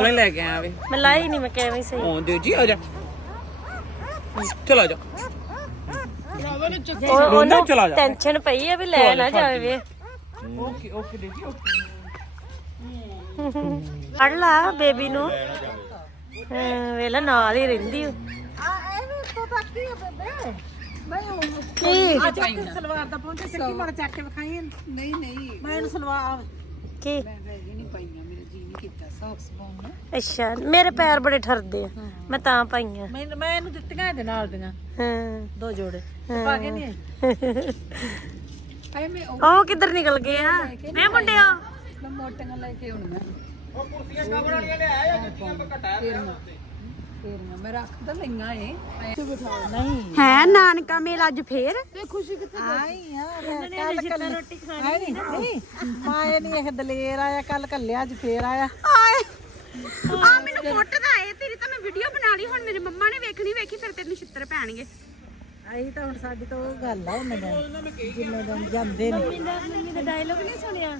ਉਹਨੇ ਲੈ ਕੇ ਆਇਆ ਵੇ। ਮੈਂ ਲਾਈ ਨਹੀਂ ਮੈਂ ਕਿਵੇਂ ਸਹੀ? ਉਹ ਦਿਓ ਜੀ ਆ ਜਾ। ਚਲੋ ਆ ਜਾ ਉਹ- ਉਹਨੂੰ ਚਲਾ ਜਾ। ਟੈਨਸ਼ਨ ਪਈ ਹੈ ਵੀ ਲੈ ਨਾ ਜਾਵੇ ਵੇ। ਓਕੇ ਓਕੇ ਦੇਖੀ ਓਕੇ। ਫੜ ਲਾ ਬੇਬੀ ਨੂੰ। ਹਾਂ, ਵੇਲਾ ਨਾਲ ਹੀ ਰਹਿੰਦੀ ਉਹ। ਕੀ? ਸਲਵਾਰ ਦਾ ਪਹੁੰਚੇ ਚੱਕੀ ਮਾਰ ਚੱਕ ਕੇ ਵਿਖਾਈ ਨਹੀਂ ਨਹੀਂ। ਮੈਂ ਇਹਨੂੰ ਸਲਵਾਰ ਕੀ ਨਹੀਂ ਪਾਈਆਂ ਮੇਰੇ ਜੀ ਨਹੀਂ ਕੀਤਾ ਸੌਕਸ ਪਾਉਣ ਅੱਛਾ ਮੇਰੇ ਪੈਰ ਬੜੇ ਠਰਦੇ ਆ। ਮੈਂ ਤਾਂ ਪਾਈਆਂ। ਮੈਂ ਮੈਂ ਇਹਨੂੰ ਦਿੱਤੀਆਂ ਇਹਦੇ ਨਾਲ ਦੀਆਂ। ਹਾਂ। ਦੋ ਜੋੜੇ। ਤੇ ਪਾ ਕੇ ਨਹੀਂ ਆਈ। ਆਏ ਮੈਂ ਉਹ ਉਹ ਕਿੱਧਰ ਨਿਕਲ ਗਏ ਆ? ਵੇ ਮੁੰਡਿਆ ਮੈਂ ਮੋਟੀਆਂ ਲੈ ਕੇ ਆਉਣੀਆਂ। ਉਹ ਕੁਰਸੀਆਂ ਕਵਰ ਵਾਲੀਆਂ ਲੈ ਆਇਆ ਜੁੱਤੀਆਂ ਮੈਂ ਘਟਾਇਆ ਤੇਰੀਆਂ ਮੈਂ ਰੱਖ ਤਾਂ ਲਈਆਂ ਏ। ਤੂੰ ਬਿਠਾ ਨਹੀਂ ਹੈ ਨਾਨਕਾ ਮੇਲ ਅੱਜ ਫੇਰ? ਤੇ ਖੁਸ਼ੀ ਕਿੱਥੇ ਆਈ ਆ ਕੱਲ ਕੱਲ ਰੋਟੀ ਖਾਣੀ ਨਹੀਂ ਮਾਏ ਨਹੀਂ ਇਹ ਦਲੇਰ ਆਇਆ ਕੱਲ ਕੱਲਿਆ ਅੱਜ ਫੇਰ ਆਇਆ। ਆਏ। ਆ ਮੈਨੂੰ ਫੋਟੋ ਦਾ ਆਏ ਤੇਰੀ ਤਾਂ ਮੈਂ ਵੀਡੀਓ ਬਣਾ ਲਈ ਹੁਣ ਮੇਰੇ ਮੰਮਾ ਨੇ ਵੇਖਣੀ ਵੇਖੀ ਫਿਰ ਤੈਨੂੰ ਛਿੱਤਰ ਪੈਣਗੇ। ਆਈ ਤਾਂ ਹੁਣ ਸਾਡੀ ਤਾਂ ਉਹ ਗੱਲ ਆ ਉਹਨਾਂ ਦਾ ਜਿੰਨੇ ਦਿਨ ਜਾਂਦੇ ਨੇ। ਮੰਮੀ ਦਾ ਮੰਮੀ ਦਾ ਡਾਇਲੋਗ ਨਹੀਂ ਸੁਣਿਆ?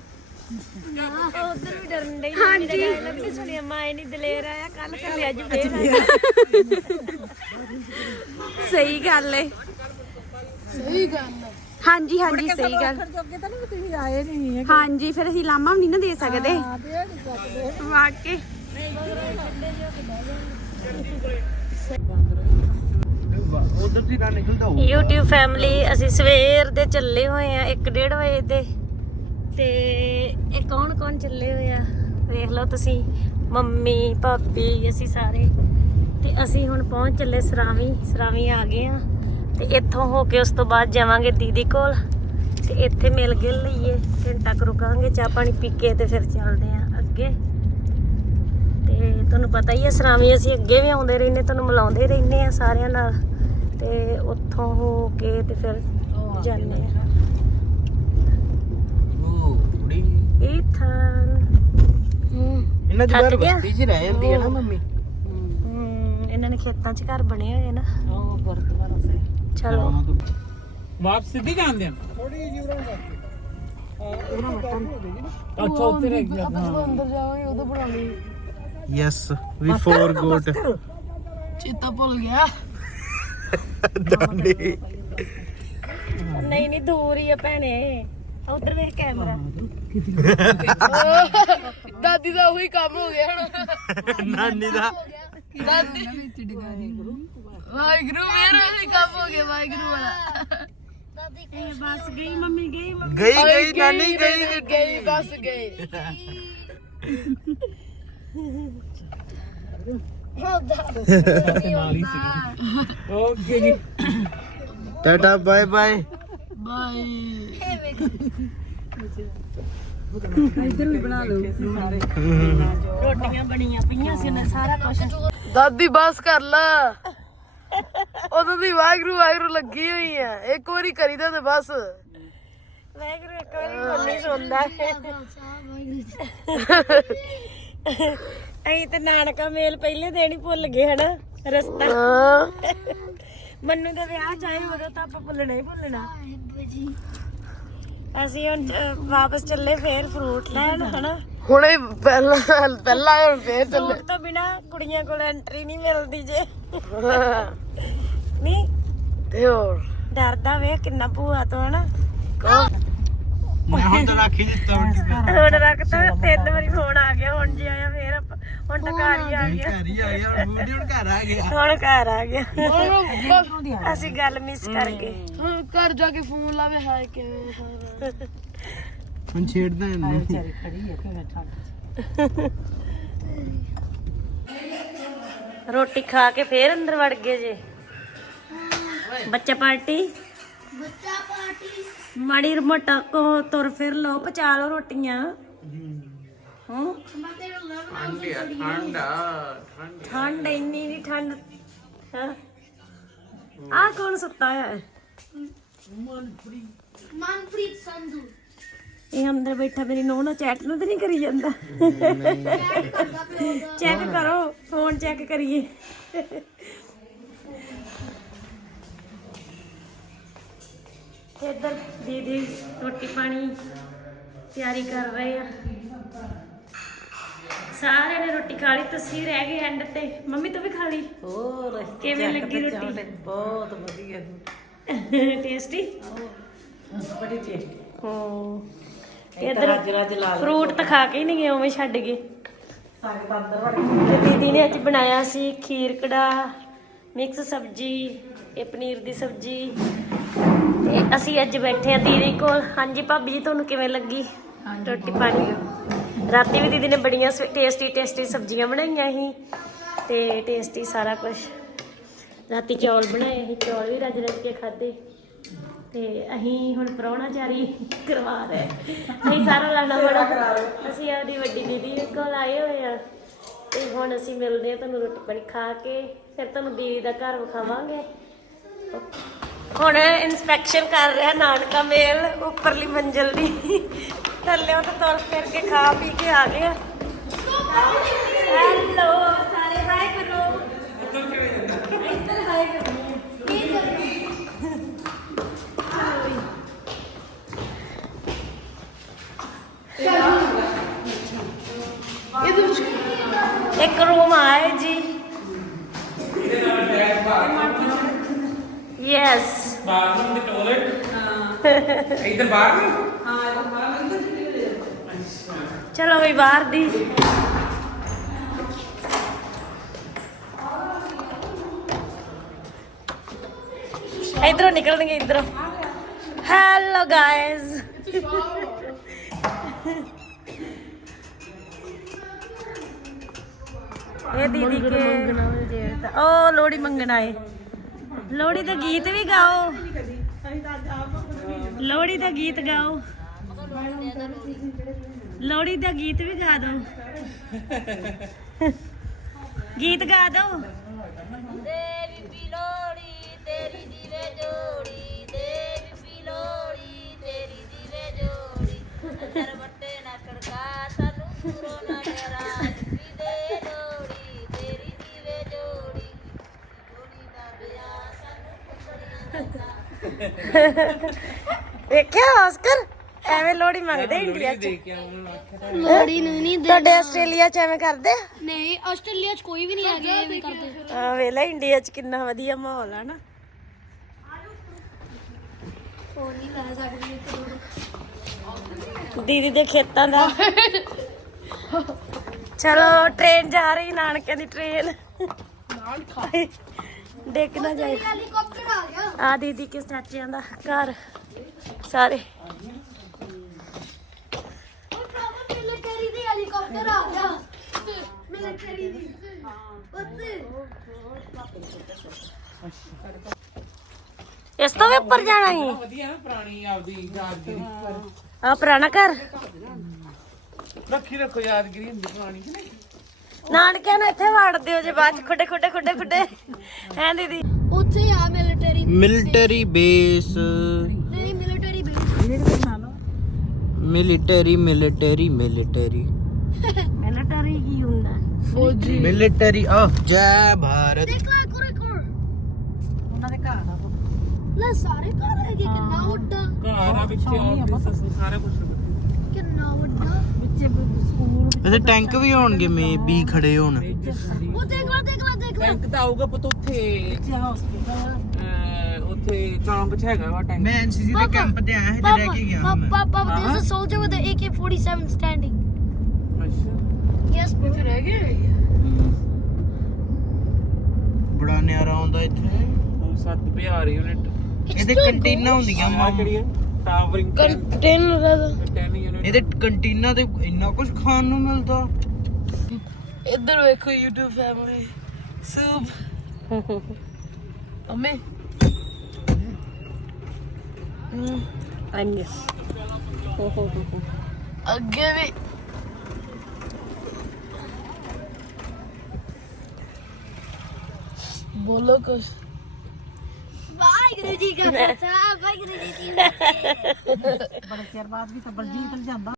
ਉਧਰ ਵੀ ਡਰਨ ਡਈ ਮੰਮੀ ਦਾ ਡਾਇਲੋਗ ਨਹੀਂ ਸੁਣਿਆ ਮਾਏ ਨਹੀਂ ਦਲੇਰ ਆਇਆ ਕੱਲ ਕੱਲ ਅੱਜ ਫੇਰ ਆਇਆ। ਸਹੀ ਗੱਲ ਏ। ਸਹੀ ਗੱਲ ਹਾਂਜੀ ਹਾਂਜੀ ਸਹੀ ਗੱਲ। ਜੋਗੇ ਤਾਂ ਨਹੀਂ ਤੁਸੀਂ ਆਏ ਨਹੀਂ ਹੈ ਹਾਂਜੀ ਫਿਰ ਅਸੀਂ ਲਾਮਾ ਵੀ ਨਹੀਂ ਨਾ ਦੇ ਸਕਦੇ। ਆ ਦੇ ਨਹੀਂ ਸਕਦੇ। ਵਾਕੇ ਉਧਰ ਦੀ ਨਾ ਨਿਕਲਦਾ ਹੋਊ YouTube ਫੈਮਿਲੀ ਅਸੀਂ ਸਵੇਰ ਦੇ ਚੱਲੇ ਹੋਏ ਆ 1:30 ਵਜੇ ਦੇ। ਤੇ ਇਹ ਕੌਣ ਕੌਣ ਚੱਲੇ ਹੋਏ ਆ? ਵੇਖ ਲਓ ਤੁਸੀਂ ਮੰਮੀ ਭਾਬੀ ਅਸੀਂ ਸਾਰੇ। ਤੇ ਅਸੀਂ ਹੁਣ ਪਹੁੰਚ ਚੱਲੇ ਸਰਾਵੀ ਸਰਾਵੀ ਆ ਗਏ ਆ। ਤੇ ਇੱਥੋਂ ਹੋ ਕੇ ਉਸ ਤੋਂ ਬਾਅਦ ਜਾਵਾਂਗੇ ਦੀਦੀ ਕੋਲ। ਤੇ ਇੱਥੇ ਮਿਲ ਗਿਲ ਲਈਏ ਘੰਟਾ ਕੁ ਰੁਕਾਂਗੇ ਚਾਹ ਪਾਣੀ ਪੀ ਕੇ ਤੇ ਫਿਰ ਚੱਲਦੇ ਆ ਅੱਗੇ। ਤੇ ਤੁਹਾਨੂੰ ਪਤਾ ਹੀ ਹੈ ਸਰਾਵੀ ਅਸੀਂ ਅੱਗੇ ਵੀ ਆਉਂਦੇ ਰਹਿੰਦੇ ਤੁਹਾਨੂੰ ਮਿਲਾਉਂਦੇ ਰਹਿੰਦੇ ਆ ਸਾਰਿਆਂ ਨਾਲ। ਤੇ ਉੱਥੋਂ ਹੋ ਕੇ ਤੇ ਫਿਰ ਜਾਂਦੇ ਆ ਉਹ ਕੁੜੀ ਇਥਨ ਇਹਨਾਂ ਦੀ ਥੱਕ ਗੱਲ ਗਿਆ? ਬਸਤੀ 'ਚ ਰਹਿ ਜਾਂਦੀ ਹੈ ਨਾ ਮੰਮੀ। ਹਮ, ਇਹਨਾਂ ਨੇ ਖੇਤਾਂ 'ਚ ਘਰ ਬਣੇ ਹੋਏ ਨਾ। ਉਹ ਗੁਰਦੁਆਰਾ ਸਾਹਿਬ। ਚਲੋ। ਵਾਪਸ ਸਿੱਧੀ ਜਾਂਦੇ ਆ ਥੋੜੀ ਜਿਹੀ ਉਰਾਂ ਅੱਛਾ ਉੱਤੇ ਰਹਿ ਗਿਆ। ਹਾਂ। ਅੰਦਰ ਜਾਵਾਂਗੇ ਉਦੋਂ ਬਣਾਉਣੀ Yes, we forgot. ਚੇਤਾ ਭੁੱਲ ਗਿਆ. ਨਹੀਂ ਨਹੀਂ ਦੂਰ ਹੀ ਆ ਭੈਣੇ। ਉਧਰ ਵੇਖ ਕੈਮਰਾ। ਦਾਦੀ ਦਾ ਉਹੀ ਕੰਮ ਹੋ ਗਿਆ ਹੁਣ। ਨਾਨੀ ਦਾ। ਵਾਹਿਗੁਰੂ ਮੇਰਾ ਉਹੀ ਕੰਮ ਹੋ ਗਿਆ ਵਾਹਿਗੁਰੂ ਵਾਲਾ। ਬਸ ਗਈ ਮੰਮੀ ਗਈ ਗਈ ਗਈ ਨਾਨੀ ਗਈ ਗਈ ਬਸ ਗਈ। ਹੀ ਓਕੇ ਜੀ। Tata bye bye. ਰੋਟੀਆਂ ਬਣੀਆਂ ਪਈਆਂ ਸੀ ਉਹਨਾਂ ਸਾਰਾ ਕੁਝ ਦਾਦੀ ਬਸ ਕਰ ਲਾ। ਉਦੋਂ ਦੀ ਵਾਹਿਗੁਰੂ ਵਾਹਿਗੁਰੂ ਲੱਗੀ ਹੋਈ ਆ। ਇੱਕ ਵਾਰੀ ਕਰੀਦਾ ਤੇ ਬਸ। ਵਾਹਿਗੁਰੂ ਇੱਕ ਵਾਰੀ ਨਹੀਂ ਸੁਣਦਾ ਅਸੀਂ ਤੇ ਨਾਨਕਾ ਮੇਲ ਪਹਿਲੇ ਦਿਨ ਹੀ ਭੁੱਲ ਗਏ ਹਨਾ ਰਸਤਾ। ਹਾਂ। ਮੰਨੂ ਦਾ ਵਿਆਹ ਚਾਹੇ ਉਦੋਂ ਤਾਂ ਆਪਾਂ ਭੁੱਲਣਾ ਹੀ ਭੁੱਲਣਾ। ਅਸੀਂ ਹੁਣ ਵਾਪਸ ਚੱਲੇ ਫੇਰ ਫਰੂਟ ਲੈਣ ਹਨਾ? ਹੁਣੇ ਪਹਿਲਾਂ ਪਹਿਲਾਂ ਆਏ, ਹੁਣ ਫੇਰ ਚੱਲੇ। ਫਰੂਟ ਤੋਂ ਬਿਨਾ ਕੁੜੀਆਂ ਕੋਲ ਐਂਟਰੀ ਨਹੀਂ ਮਿਲਦੀ ਜੇ। ਨਹੀਂ। ਤੇ ਹੋਰ? ਡਰਦਾ ਵੇ ਕਿੰਨਾ ਭੂਆ ਤੋਂ ਹਨਾ? ਮੈਂ ਹੁਣ ਤਾਂ ਰੱਖ ਦਿੱਤਾ ਹੁਣ ਰੱਖਤਾ ਤਿੰਨ ਵਾਰੀ ਫੋਨ ਆ ਗਿਆ ਹੁਣ ਜੀ ਆਇਆ ਫੇਰ ਆਪਾਂ- ਹੁਣ ਤਾਂ ਘਰ ਹੀ ਆ ਗਿਆ। ਘਰ ਹੀ ਆ ਗਿਆ ਹੁਣ ਬੂਢੀ ਹੁਣ ਘਰ ਆ ਗਿਆ। ਹੁਣ ਘਰ ਆ ਗਿਆ। ਅਸੀਂ ਗੱਲ ਮਿਸ ਕਰ ਗਏ। ਹੁਣ ਘਰ ਜਾ ਕੇ ਫੋਨ ਲਾਵੇ ਹਾਏ ਕਿਵੇਂ ਹਾਂ। ਹੁਣ ਛੇੜਦਾ ਇਹਨੂੰ। ਖੜੀ ਹੈ ਕਿਵੇਂ ਠੱਗ ਰੋਟੀ ਖਾ ਕੇ ਫੇਰ ਅੰਦਰ ਵੜ ਗਏ ਜੇ। ਬੱਚਾ ਪਾਰਟੀ? ਬੱਚਾ ਪਾਰਟੀ। ਮਾੜੀ ਮੋਟਾ ਕੋ ਤੁਰ ਫਿਰ ਲੋ ਪਚਾ ਲੋ ਰੋਟੀਆਂ। ਹੂੰ? ਠੰਡਾ ਠੰਡ ਠੰਡ ਇੰਨੀ ਨਹੀਂ ਠੰਡ। ਹਾਂ। ਆ ਕੌਣ ਸੁੱਤਾ ਹੈ? ਮਨਪ੍ਰੀਤ ਸੰਧੂ। ਇਹ ਅੰਦਰ ਬੈਠਾ ਮੇਰੀ ਨੋਹ ਨਾਲ ਚੈਟ ਨੂੰ ਤੇ ਨਹੀਂ ਕਰੀ ਜਾਂਦਾ। ਚੈੱਕ ਕਰੋ ਫੋਨ ਚੈੱਕ ਕਰੀਏ। ਇੱਧਰ ਦੀਦੀ ਰੋਟੀ ਪਾਣੀ ਤਿਆਰੀ ਕਰ ਰਹੇ ਆ। ਸਾਰਿਆਂ ਨੇ ਰੋਟੀ ਖਾ ਲਈ ਤੁਸੀਂ ਰਹਿ ਗਏ ਐਂਡ ਤੇ। ਮੰਮੀ ਤੂੰ ਵੀ ਖਾ ਲਈ? ਹੋਰ ਕਿਵੇਂ ਚੱਕ ਲੱਗੀ ਤੇ ਰੋਟੀ? ਬਹੁਤ ਵਧੀਆ। ਟੇਸਟੀ ਬੜੀ ਟੇਸਟੀ ਹਾਂ। ਇੱਧਰ ਰੱਜ ਰੱਜ ਲਾ ਲਓ। ਫਰੂਟ ਤਾਂ ਖਾ ਕੇ ਹੀ ਨਹੀਂ ਗਏ ਉਵੇਂ ਛੱਡ ਗਏ। ਸਾਗ ਤਾਂ ਅੰਦਰ ਵੜ ਗਈ। ਤੇ ਦੀਦੀ ਨੇ ਅੱਜ ਬਣਾਇਆ ਸੀ ਖੀਰ ਕੜਾ ਮਿਕਸ ਸਬਜੀ ਇਹ ਪਨੀਰ ਦੀ ਸਬਜੀ। ਤੇ ਅਸੀਂ ਅੱਜ ਬੈਠੇ ਆ ਦੀਦੀ ਕੋਲ। ਹਾਂਜੀ ਭਾਬੀ ਜੀ ਤੁਹਾਨੂੰ ਕਿਵੇਂ ਲੱਗੀ? ਰੋਟੀ ਪਾਣੀ? ਰਾਤੀ ਵੀ ਦੀਦੀ ਨੇ ਬੜੀਆਂ ਟੇਸਟੀ ਟੇਸਟੀ ਸਬਜ਼ੀਆਂ ਬਣਾਈਆਂ ਸੀ ਤੇ ਟੇਸਟੀ ਸਾਰਾ ਕੁਝ ਰਾਤੀ ਚੌਲ ਬਣਾਏ ਸੀ, ਚੌਲ ਵੀ ਰੱਜ ਰੱਜ ਕੇ ਖਾਦੇ ਤੇ ਅਸੀਂ ਹੁਣ ਪ੍ਰਾਹੁਣਾਚਾਰੀ ਕਰਵਾ ਰਹੇ। ਅਸੀਂ ਸਾਰਾ ਲਾਣਾ ਬੜਾ ਅਸੀਂ ਆਪਦੀ ਵੱਡੀ ਦੀਦੀ ਕੋਲ ਆਏ ਹੋਏ ਆ। ਤੇ ਹੁਣ ਅਸੀਂ ਮਿਲਦੇ ਆ ਤੁਹਾਨੂੰ ਰੋਟੀ ਪਾਣੀ ਖਾ ਕੇ। ਫਿਰ ਤੁਹਾਨੂੰ ਦੀਦੀ ਦਾ ਘਰ ਵਿਖਾਵਾਂਗੇ। ਹੁਣ ਇਨਸਪੈਕਸ਼ਨ ਕਰ ਰਿਹਾ ਨਾਨਕਾ ਮੇਲ, ਉੱਪਰਲੀ ਮੰਜ਼ਲ ਦੀ। ਥੱਲੇ ਉਹ ਤਾਂ ਤੁਰ ਫਿਰ ਕੇ ਖਾ ਪੀ ਕੇ ਆ ਗਏ ਹੈਲੋ ਯੈਸ ਬਾਥਰੂਮ ਤੇ ਟਾਇਲਟ ਇੱਧਰ ਬਾਹਰ ਨੂੰ ਚਲੋ ਵੀ ਬਾਹਰ ਦੀ ਇਧਰੋਂ ਨਿਕਲਣਗੇ ਇਧਰੋਂ ਹੈਲੋ ਗਾਇਜ਼ ਇਹ ਦੀਦੀ ਕੇ ਜੇਠ ਦਾ- ਉਹ ਲੋੜੀ ਮੰਗਣ ਆਏ ਲੋਹੜੀ ਦੇ ਗੀਤ ਵੀ ਗਾਓ। ਲੋਹੜੀ ਦਾ ਗੀਤ ਗਾਓ। ਲੋਹੜੀ ਦਾ ਗੀਤ ਵੀ ਗਾ ਦਿਓ ਗੀਤ ਗਾ ਦਿਓ ਦੇਵੀ ਪਿਲੋੜੀ ਤੇਰੀ ਦੀਵੇ ਜੋੜੀ, ਦੇਵੀ ਪਿਲੋੜੀ ਤੇਰੀ ਦੀਵੇ ਜੋੜੀ। ਅੰਦਰ ਵੱਟੇ ਨਾ ਖੜਕਾ ਸਾਨੂੰ ਪੂਰੋ ਨਾ ਕਰਾ ਵੀ ਦੇ ਲੋੜੀ ਤੇਰੀ ਦੀਵੇ ਜੋੜੀ ਜੋੜੀ ਦਾ ਵਿਆਹ ਸਾਨੂੰ ਕੁੰਬੜੀਆਂ ਦਾ ਵੇਖਿਆ ਆਸਕਰ ਐਵੇਂ ਲੋੜੀ ਮੰਗਦੇ ਇੰਡੀਆ ਚ? ਦੇ ਲੋੜੀ ਨੂੰ ਨਹੀਂ ਤੁਹਾਡੇ ਆਸਟ੍ਰੇਲੀਆ ਚ ਐਵੇਂ ਕਰਦੇ? ਆ ਨਹੀਂ ਆਸਟ੍ਰੇਲੀਆ 'ਚ ਕੋਈ ਵੀ ਨਹੀਂ ਹੈਗੇ ਐਵੇਂ ਕਰਦੇ। ਆ ਵੇਲਾ ਇੰਡੀਆ ਚ ਕਿੰਨਾ ਵਧੀਆ ਮਾਹੌਲ ਆ ਨਾ। ਉਹ ਨਹੀਂ ਲੈ ਸਕਦੇ ਦੀਦੀ ਦੇ ਖੇਤਾਂ ਦਾ। ਚਲੋ ਟ੍ਰੇਨ ਜਾ ਰਹੀ ਨਾਨਕਿਆਂ ਦੀ ਟ੍ਰੇਨ ਨਾ ਜਾਏ। ਹੈਲੀਕਾਪਟਰ ਆ ਗਿਆ ਆ ਦੀਦੀ ਕੇ ਚਾਚਿਆਂ ਦਾ ਘਰ ਸਾਰੇ। ਉਹ ਪ੍ਰਾਪਰ ਮਿਲਟਰੀ ਦੀ ਹੈਲੀਕਾਪਟਰ ਆ ਗਿਆ। ਮਿਲਟਰੀ ਦੀ। ਉੱਤੇ ਇਸ ਤੋਂ ਵੀ ਉੱਪਰ ਜਾਣਾ ਹੀ ਵਧੀਆ ਨਾ ਪੁਰਾਣੀ ਆਪਦੀ ਯਾਦਗਿਰੀ। ਆ ਪੁਰਾਣਾ ਘਰ? ਰੱਖੀ ਰੱਖੋ ਯਾਦਗਿਰੀ ਹੁੰਦੀ ਪੁਰਾਣੀ ਕਿ ਨਹੀਂ? ਨਾਨਕਿਆਂ ਨੂੰ ਇੱਥੇ ਵਾੜ ਦਿਓ ਜੇ ਬਾਅਦ ਚ ਖੁੱਡੇ ਖੁੱਡੇ ਖੁੱਡੇ ਖੁੱਡੇ। ਹੈ ਦੀਦੀ? ਉੱਥੇ ਆ ਮਿਲਟਰੀ ਮਿਲਟਰੀ ਬੇਸ ਨਹੀਂ military base military military military military ਕੀ ਹੁੰਦਾ? ਮਿਲਟਰੀ ਆ ਜੈ ਭਾਰਤ। ਦੇਖ ਲੈ ਕੋਰੇ ਕੋਰ ਉਹਨਾਂ ਦੇ ਘਰ ਆ ਲੈ ਸਾਰੇ ਘਰ ਹੈਗੇ ਕਿੰਨਾ ਵੱਡਾ। ਘਰ ਆ ਪਿੱਛੇ ਆਫਿਸ ਸਾਰਾ ਕੁਝ ਕਿੰਨਾ ਵੱਡਾ। ਸਕੂਲ ਇਹਦੇ ਟੈਂਕ ਵੀ ਹੋਣਗੇ ਮੇ ਬੀ ਖੜੇ ਹੋਣ। ਉਹ ਦੇਖ ਲੈ ਦੇਖ ਲੈ ਦੇਖ ਲੈ ਬੈਂਕ ਤਾਂ ਆਊਗਾ ਪਤ ਉੱਥੇ। ਵਿੱਚੇ ਹਸਪੀਟਲ ਅਹ, ਉੱਥੇ ਚੌਂਕ 'ਚ ਹੈਗਾ ਵਾ ਟੈਂਕ। ਮੈਂ ਐਨਸੀਸੀ ਦੇ ਕੈਂਪ ਤੇ ਆਇਆ ਸੀ ਤੇ ਰਹਿ ਕੇ ਗਿਆ Papa, ਮੈਂ। Papa, there's a soldier with an AK-47 standing. ਅੱਛਾ। Yes, bro. ਬੜਾ ਨਿਆਰਾ ਆਉਂਦਾ ਇੱਥੇ। ਉਹ ਸੱਤ ਬਿਹਾਰ ਯੂਨਿਟ ਇਹਦੇ ਕੰਟੀਨਾਂ ਹੁੰਦੀਆਂ ਆ ਮਾਮ। ਕਿਹੜੀ ਹੈ ਟਾਵਰਿੰਗ ਕੰਟੇਨਰ 10 ਯੂਨਿਟ ਇਹਦੇ ਕੰਟੀਨਾਂ ਤੇ ਇੰਨਾ ਕੁਝ ਖਾਣ ਨੂੰ ਮਿਲਦਾ। ਇੱਧਰ ਵੇਖੋ YouTube ਫੈਮਿਲੀ ਸੂਪ। ਅੰਮੇ ਹਾਂਜੀ ਅੱਗੇ ਵੀ। ਬੋਲੋ ਕੁਛ। ਵਾਹਿਗੁਰੂ ਜੀ ਕਾ ਖਾਲਸਾ ਵਾਹਿਗੁਰੂ ਜੀ ਕੀ ਫਤਿਹ। ਬੜੇ ਚਿਰ ਬਾਅਦ ਵੀ ਤਾਂ ਬਲਜੀਤ ਜਾਂਦਾ।